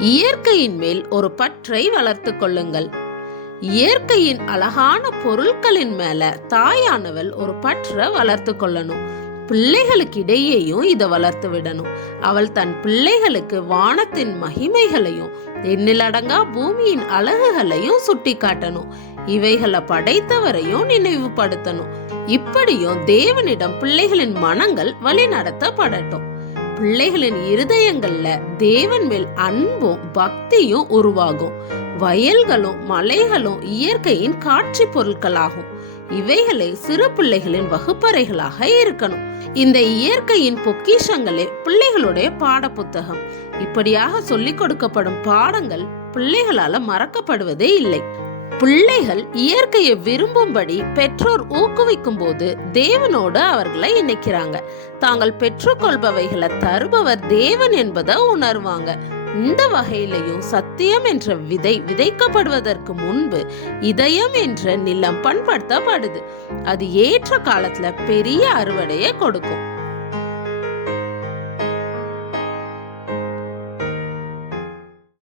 இயற்கையின் மேல் ஒரு பற்றை வளர்த்து கொள்ளுங்கள். இயற்கையின் அழகான பொருட்களின் மேல தாயானவள் ஒரு பற்றை வளர்த்து கொள்ளணும். பிள்ளைகளுக்கு இடையேயும் இதை வளர்த்து விடணும். அவள் தன் பிள்ளைகளுக்கு வானத்தின் மகிமைகளையும் எண்ணிலடங்கா பூமியின் அழகுகளையும் சுட்டி காட்டணும். இவைகளை படைத்தவரையும் நினைவுபடுத்தணும். இப்படியும் தேவனிடம் பிள்ளைகளின் மனங்கள் வழி நடத்தப்படட்டும். பிள்ளைகளின் இருதயங்கள்ல தேவன் மேல் அன்பும் பக்தியும் உருவாகும். வயல்களும் மலைகளும் இயற்கையின் காட்சி பொருட்களாகும். இவைகளை சிறு பிள்ளைகளின் வகுப்பறைகளாக இருக்கணும். இந்த இயற்கையின் பொக்கிஷங்களே பிள்ளைகளுடைய பாட புத்தகம். இப்படியாக சொல்லிக் கொடுக்கப்படும் பாடங்கள் பிள்ளைகளால மறக்கப்படுவதே இல்லை. பிள்ளைகள் இயற்கையை விரும்பும்படி பெற்றோர் ஊக்குவிக்கும் போது தேவனோடு அவர்களை இணைக்கிறாங்க. தாங்கள் பெற்றுக்கொள்பவைகளை தருபவர் தேவன் என்பதை உணர்வாங்க. இந்த வகையிலையும் சத்தியம் என்ற விதை விதைக்கப்படுவதற்கு முன்பு இதயம் என்ற நிலம் பண்படுத்தப்படுது. அது ஏற்ற காலத்துல பெரிய அறுவடையை கொடுக்கும்.